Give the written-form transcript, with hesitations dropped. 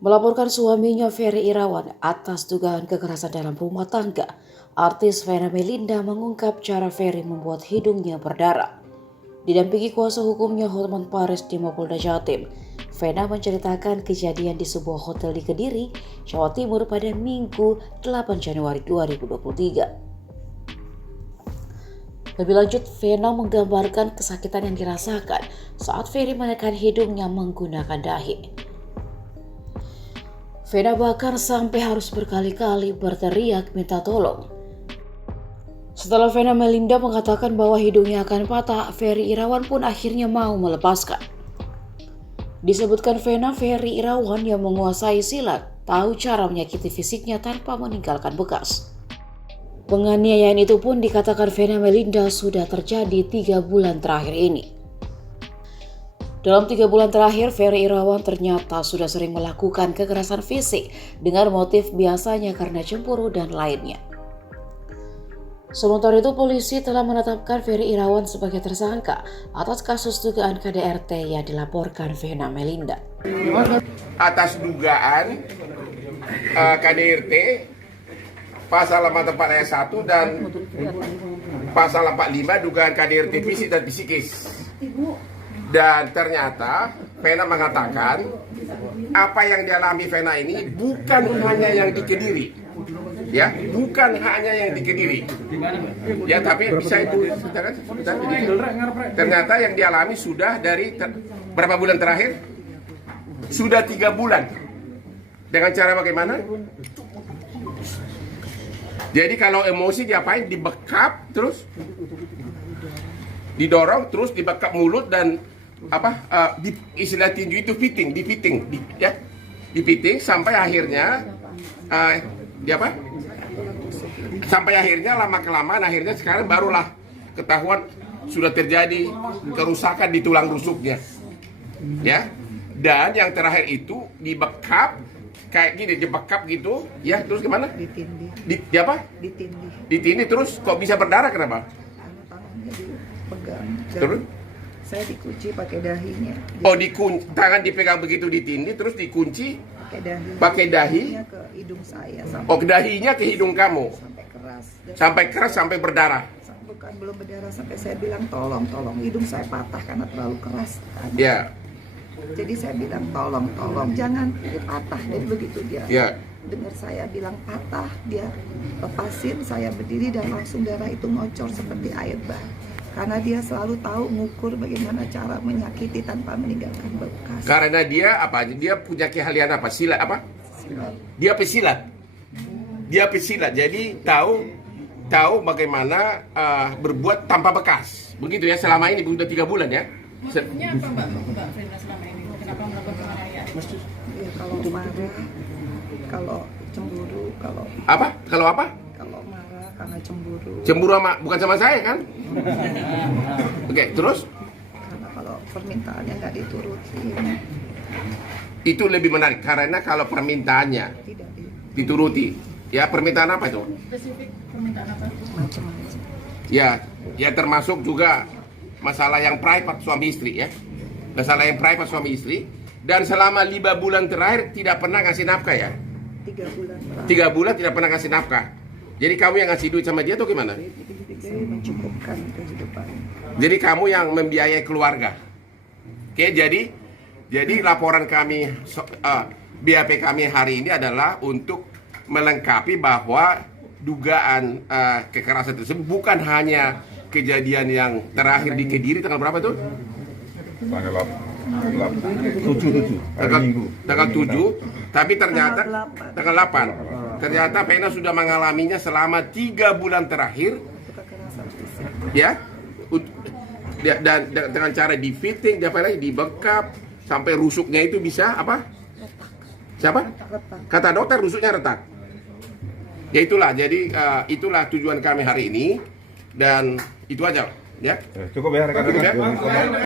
Melaporkan suaminya Ferry Irawan atas dugaan kekerasan dalam rumah tangga, artis Vena Melinda mengungkap cara Ferry membuat hidungnya berdarah. Didampingi kuasa hukumnya Hotman Paris di Mapolda Jatim, Vena menceritakan kejadian di sebuah hotel di Kediri, Jawa Timur pada Minggu 8 Januari 2023. Lebih lanjut, Vena menggambarkan kesakitan yang dirasakan saat Ferry menekan hidungnya menggunakan dahi. Vena bahkan sampai harus berkali-kali berteriak minta tolong. Setelah Vena Melinda mengatakan bahwa hidungnya akan patah, Ferry Irawan pun akhirnya mau melepaskan. Disebutkan Vena, Ferry Irawan yang menguasai silat, tahu cara menyakiti fisiknya tanpa meninggalkan bekas. Penganiayaan itu pun dikatakan Vena Melinda sudah terjadi 3 bulan terakhir ini. Dalam 3 bulan terakhir, Ferry Irawan ternyata sudah sering melakukan kekerasan fisik dengan motif biasanya karena cemburu dan lainnya. Sementara itu, polisi telah menetapkan Ferry Irawan sebagai tersangka atas kasus dugaan KDRT yang dilaporkan Vena Melinda. Atas dugaan KDRT pasal 44 ayat 1 dan pasal 45 dugaan KDRT fisik dan psikis. Dan ternyata Vena mengatakan apa yang dialami Vena ini bukan hanya yang di Kediri, ya, bukan hanya yang di Kediri, ya, tapi bisa itu ternyata yang dialami sudah dari berapa bulan terakhir? Sudah 3 bulan. Dengan cara bagaimana? Jadi kalau emosi diapain? Dibekap, terus didorong, terus dibekap mulut dan istilah tinju itu fitting, dipiting sampai akhirnya sampai akhirnya lama kelamaan akhirnya sekarang barulah ketahuan sudah terjadi kerusakan di tulang rusuknya, ya. Dan yang terakhir itu dibekap kayak gini, dibekap gitu, ya, terus gimana? Ditindih. Ditindih terus kok bisa berdarah, kenapa? Pegang. Terus? Saya dikunci pakai dahinya. Oh, tangan dipegang begitu ditindih, terus dikunci pakai dahi. Ke hidung saya. Oh, dahinya ke hidung kamu. Sampai keras. Sampai keras, sampai berdarah. Bukan belum berdarah, sampai saya bilang tolong hidung saya patah karena terlalu keras. Ya. Jadi saya bilang tolong jangan ini patah. Jadi begitu dia dengar saya bilang patah, dia lepasin, saya berdiri dan langsung darah itu ngocor seperti air bah. Karena dia selalu tahu mengukur bagaimana cara menyakiti tanpa meninggalkan bekas. Karena dia dia punya keahlian apa? Silat apa? Silat. Dia pesilat. Jadi tahu bagaimana berbuat tanpa bekas. Begitu ya, selama ini sudah 3 bulan ya. Maksudnya apa Mbak Vena selama ini? Kenapa melakukan penganiayaan? Ya, kalau marah, kalau cemburu, kalau apa? Kalau marah karena cemburu. Cemburu bukan sama saya kan? Oke, terus? Karena kalau permintaannya nggak diturutin. Itu lebih menarik karena kalau permintaannya Tidak dituruti. Ya, permintaan apa itu? Spesifik permintaan apa? macam-macam. Ya termasuk juga masalah yang private suami istri ya. Masalah yang private suami istri. Dan selama 5 bulan terakhir tidak pernah ngasih nafkah ya? 3 bulan. 3 bulan tidak pernah ngasih nafkah. Jadi kamu yang ngasih duit sama dia atau gimana? Jadi mencukupkan kehidupan. Jadi kamu yang membiayai keluarga. Oke, jadi laporan kami BAP kami hari ini adalah untuk melengkapi bahwa dugaan kekerasan tersebut bukan hanya kejadian yang terakhir di Kediri tanggal berapa tuh? Tanggal 7, tapi ternyata tanggal 8. Ternyata Vena sudah mengalaminya selama 3 bulan terakhir. Kekerasan fisik. Ya. Dan dengan cara di-fitting, dibekap sampai rusuknya itu bisa apa? Siapa? Kata dokter rusuknya retak. Ya itulah, jadi itulah tujuan kami hari ini dan itu aja ya. Cukup ya rekan-rekan.